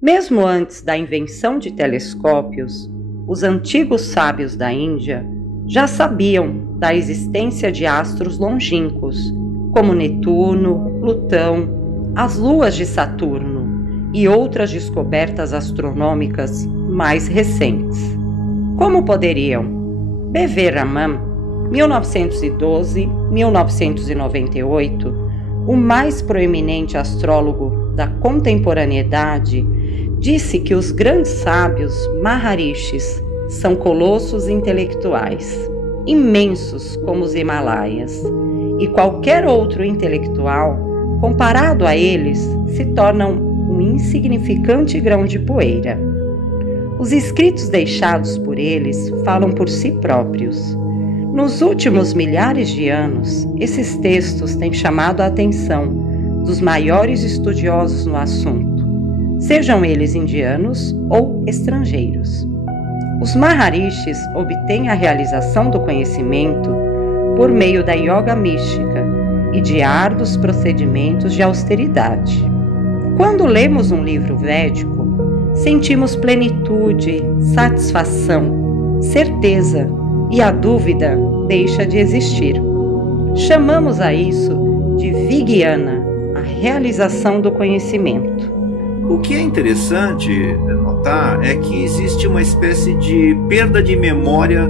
Mesmo antes da invenção de telescópios, os antigos sábios da Índia já sabiam da existência de astros longínquos, como Netuno, Plutão, as luas de Saturno e outras descobertas astronômicas mais recentes. Como poderiam? B.V. Raman, 1912-1998, o mais proeminente astrólogo da contemporaneidade, disse que os grandes sábios Maharishis são colossos intelectuais, imensos como os Himalaias, e qualquer outro intelectual, comparado a eles, se torna um insignificante grão de poeira. Os escritos deixados por eles falam por si próprios. Nos últimos milhares de anos, esses textos têm chamado a atenção dos maiores estudiosos no assunto, sejam eles indianos ou estrangeiros. Os Maharishis obtêm a realização do conhecimento por meio da yoga mística e de árduos procedimentos de austeridade. Quando lemos um livro védico, sentimos plenitude, satisfação, certeza e a dúvida deixa de existir. Chamamos a isso de Vijnana, a realização do conhecimento. O que é interessante notar é que existe uma espécie de perda de memória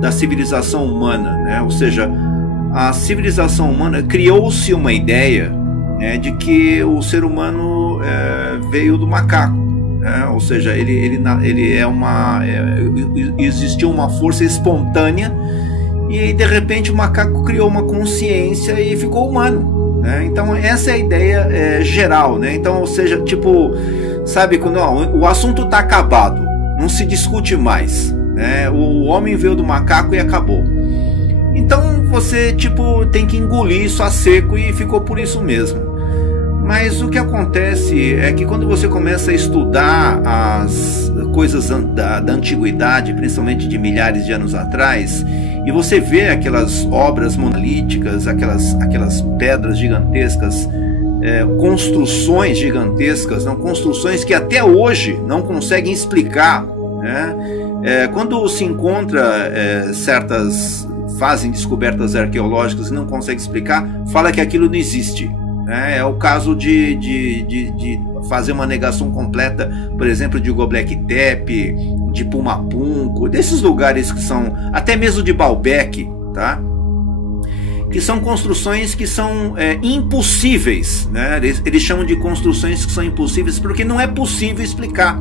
da civilização humana, né? Ou seja, a civilização humana criou-se uma ideia, né, de que o ser humano veio do macaco, né? Ou seja, existiu uma força espontânea e aí, de repente o macaco criou uma consciência e ficou humano. Então essa é a ideia geral, né? Então, ou seja, tipo, sabe, quando o assunto está acabado, não se discute mais, né? O homem veio do macaco e acabou. Então você, tipo, tem que engolir isso a seco e ficou por isso mesmo. Mas o que acontece é que quando você começa a estudar as coisas da antiguidade, principalmente de milhares de anos atrás, e você vê aquelas obras monolíticas, aquelas pedras gigantescas, construções gigantescas, não, construções que até hoje não conseguem explicar, né? Quando se encontra fazem descobertas arqueológicas e não conseguem explicar, fala que aquilo não existe. É o caso de fazer uma negação completa, por exemplo, de Göbekli Tepe, de Pumapunku, desses lugares que são, até mesmo de Baalbek, tá? Que são construções que são impossíveis, né? Eles chamam de construções que são impossíveis porque não é possível explicar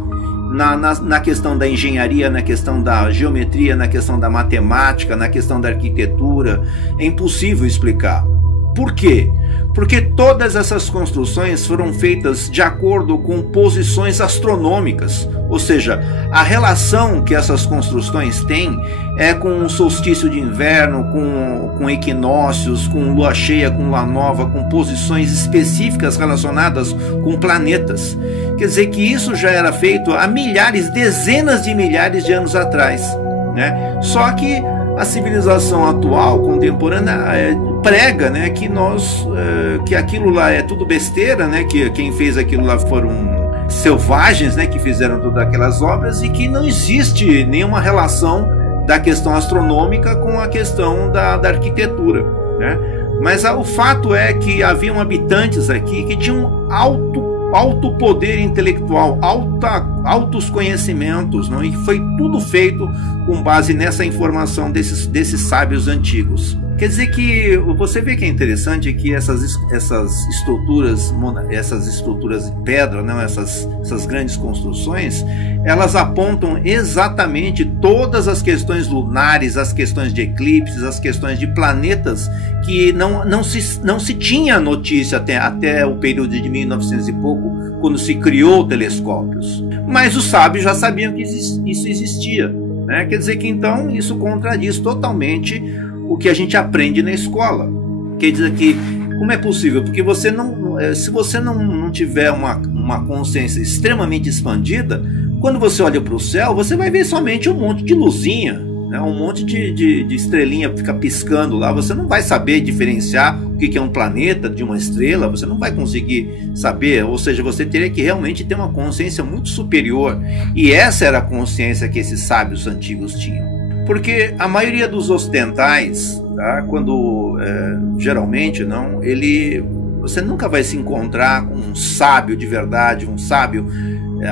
na questão da engenharia, na questão da geometria, na questão da matemática, na questão da arquitetura. É impossível explicar. Por quê? Porque todas essas construções foram feitas de acordo com posições astronômicas, ou seja, a relação que essas construções têm é com o solstício de inverno, com equinócios, com lua cheia, com lua nova, com posições específicas relacionadas com planetas. Quer dizer que isso já era feito há dezenas de milhares de anos atrás, né? Só que a civilização atual, contemporânea, prega, né, que aquilo lá é tudo besteira, né, que quem fez aquilo lá foram selvagens, né, que fizeram todas aquelas obras, e que não existe nenhuma relação da questão astronômica com a questão da arquitetura, né? Mas o fato é que haviam habitantes aqui que tinham alto poder intelectual, altos conhecimentos, não? E foi tudo feito com base nessa informação desses sábios antigos. Quer dizer que você vê que é interessante que essas estruturas de pedra, não, essas grandes construções, elas apontam exatamente todas as questões lunares, as questões de eclipses, as questões de planetas que não se tinha notícia até o período de 1900 e pouco, quando se criou telescópios. Mas os sábios já sabiam que isso existia, né? Quer dizer que então isso contradiz totalmente o que a gente aprende na escola. Quer dizer que, como é possível? Porque se você não tiver uma consciência extremamente expandida, quando você olha para o céu, você vai ver somente um monte de luzinha, né? Um monte de estrelinha fica piscando lá, você não vai saber diferenciar o que é um planeta de uma estrela, você não vai conseguir saber, ou seja, você teria que realmente ter uma consciência muito superior, e essa era a consciência que esses sábios antigos tinham. Porque a maioria dos ocidentais, tá, quando geralmente não, você nunca vai se encontrar com um sábio de verdade, um sábio.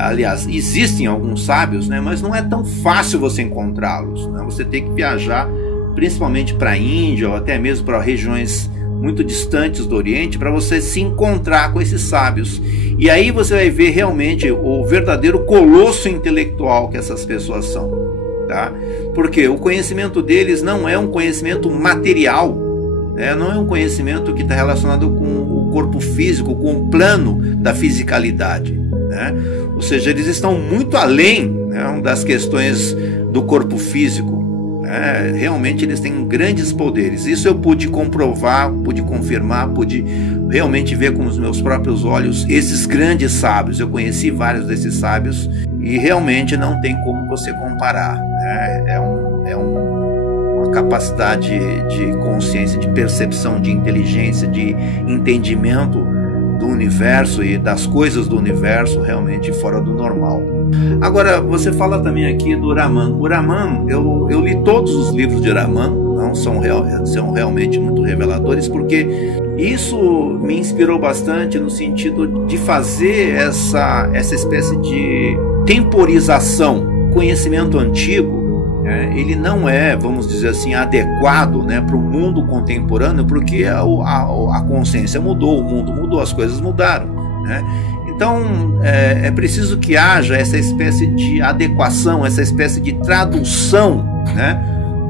Aliás, existem alguns sábios, né, mas não é tão fácil você encontrá-los, né? Você tem que viajar principalmente para a Índia ou até mesmo para regiões muito distantes do Oriente para você se encontrar com esses sábios. E aí você vai ver realmente o verdadeiro colosso intelectual que essas pessoas são, tá? Porque o conhecimento deles não é um conhecimento material, né? Não é um conhecimento que está relacionado com o corpo físico, com o plano da fisicalidade, né? Ou seja, eles estão muito além, né, das questões do corpo físico, né? Realmente eles têm grandes poderes. Isso eu pude comprovar, pude confirmar, pude realmente ver com os meus próprios olhos esses grandes sábios. Eu conheci vários desses sábios e realmente não tem como você comparar, né? Uma capacidade de consciência, de percepção, de inteligência, de entendimento do universo e das coisas do universo realmente fora do normal. Agora, você fala também aqui do Raman. O Raman, eu li todos os livros de Raman, não são realmente muito reveladores, porque isso me inspirou bastante no sentido de fazer essa espécie de temporização. Conhecimento antigo, ele não é, vamos dizer assim, adequado, né, para o mundo contemporâneo, porque a consciência mudou, o mundo mudou, as coisas mudaram, né? Então é preciso que haja essa espécie de adequação, essa espécie de tradução, né,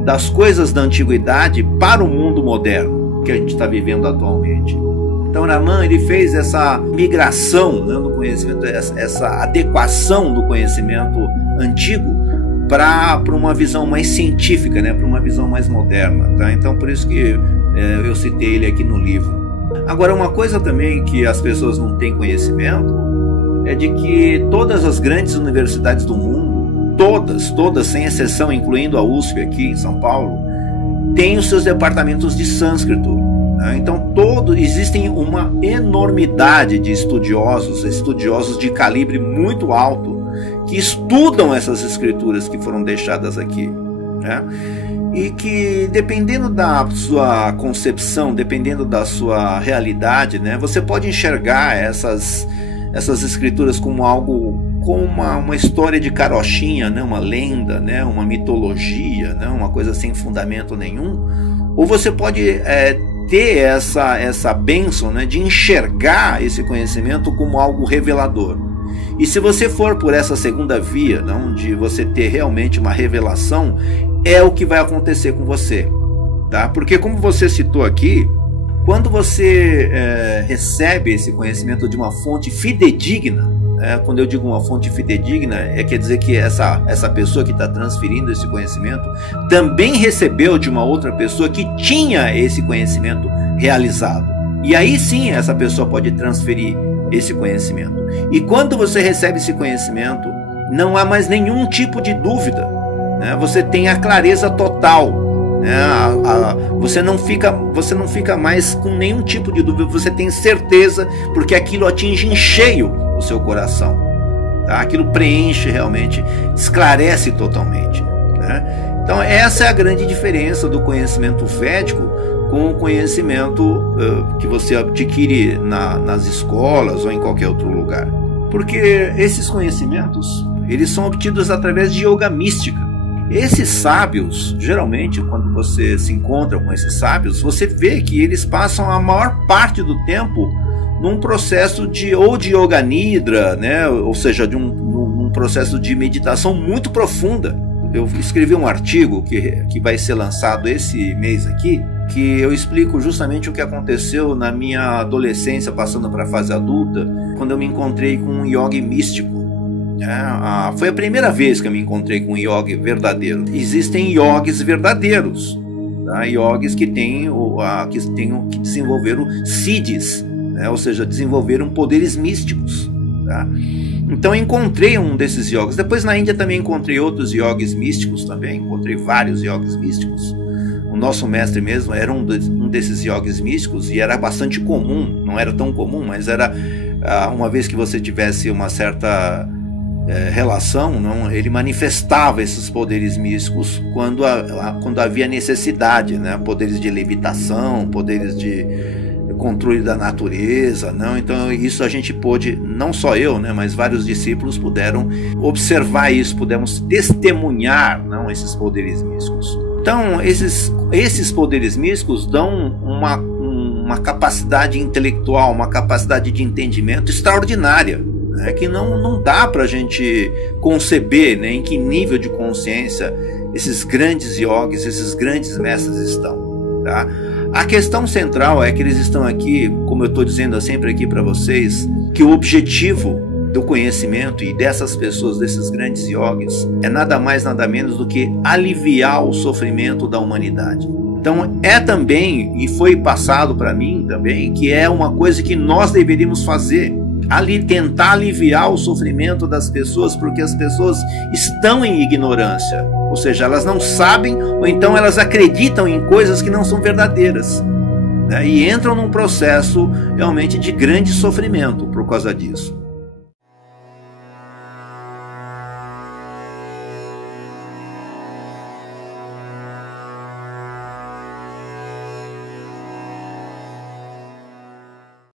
das coisas da antiguidade para o mundo moderno que a gente está vivendo atualmente. Então Raman, ele fez essa migração, né, do conhecimento, essa adequação do conhecimento antigo para uma visão mais científica, né, para uma visão mais moderna, tá? Então por isso que eu citei ele aqui no livro. Agora, uma coisa também que as pessoas não têm conhecimento é de que todas as grandes universidades do mundo, todas sem exceção, incluindo a USP aqui em São Paulo, têm os seus departamentos de sânscrito, né? Então existem uma enormidade de estudiosos de calibre muito alto que estudam essas escrituras que foram deixadas aqui, né? E que, dependendo da sua concepção, dependendo da sua realidade, né, você pode enxergar essas escrituras como algo, como uma história de carochinha, né, uma lenda, né, uma mitologia, né, uma coisa sem fundamento nenhum, ou você pode ter essa bênção, né, de enxergar esse conhecimento como algo revelador. E se você for por essa segunda via, né, onde você ter realmente uma revelação, é o que vai acontecer com você, tá? Porque, como você citou aqui, quando você recebe esse conhecimento de uma fonte fidedigna, quando eu digo uma fonte fidedigna, quer dizer que essa pessoa que está transferindo esse conhecimento também recebeu de uma outra pessoa que tinha esse conhecimento realizado. E aí sim essa pessoa pode transferir esse conhecimento. E quando você recebe esse conhecimento, não há mais nenhum tipo de dúvida, né? Você tem a clareza total, né? Você não fica mais com nenhum tipo de dúvida, você tem certeza, porque aquilo atinge em cheio o seu coração, tá? Aquilo preenche realmente, esclarece totalmente, né? Então essa é a grande diferença do conhecimento védico com o conhecimento que você adquire nas escolas ou em qualquer outro lugar. Porque esses conhecimentos, eles são obtidos através de yoga mística. Esses sábios, geralmente, quando você se encontra com esses sábios, você vê que eles passam a maior parte do tempo num processo de yoga nidra, né? Ou seja, num processo de meditação muito profunda. Eu escrevi um artigo que vai ser lançado esse mês aqui, que eu explico justamente o que aconteceu na minha adolescência, passando para a fase adulta, quando eu me encontrei com um yogi místico. Foi a primeira vez que eu me encontrei com um yogi verdadeiro. Existem yogis verdadeiros, tá? Yogis que desenvolveram siddhis, né? Ou seja, desenvolveram poderes místicos, tá? Então encontrei um desses yogis. Depois na Índia também encontrei outros yogis místicos também, encontrei vários yogis místicos. O nosso mestre mesmo era um desses yogis místicos, e era bastante comum, não era tão comum, mas era uma vez que você tivesse uma certa relação, não, ele manifestava esses poderes místicos quando havia necessidade, né? Poderes de levitação, poderes de controle da natureza, não? Então isso a gente pôde, não só eu, né, mas vários discípulos puderam observar isso, pudemos testemunhar, não, esses poderes místicos. Então esses poderes místicos dão uma capacidade intelectual, uma capacidade de entendimento extraordinária, né, que não dá para a gente conceber, né, em que nível de consciência esses grandes yogis, esses grandes mestres estão, tá? A questão central é que eles estão aqui, como eu estou dizendo sempre aqui para vocês, que o objetivo do conhecimento e dessas pessoas, desses grandes yogis, é nada mais, nada menos do que aliviar o sofrimento da humanidade. Então é também, e foi passado para mim também, que é uma coisa que nós deveríamos fazer, tentar aliviar o sofrimento das pessoas, porque as pessoas estão em ignorância, ou seja, elas não sabem, ou então elas acreditam em coisas que não são verdadeiras, né? E entram num processo realmente de grande sofrimento por causa disso.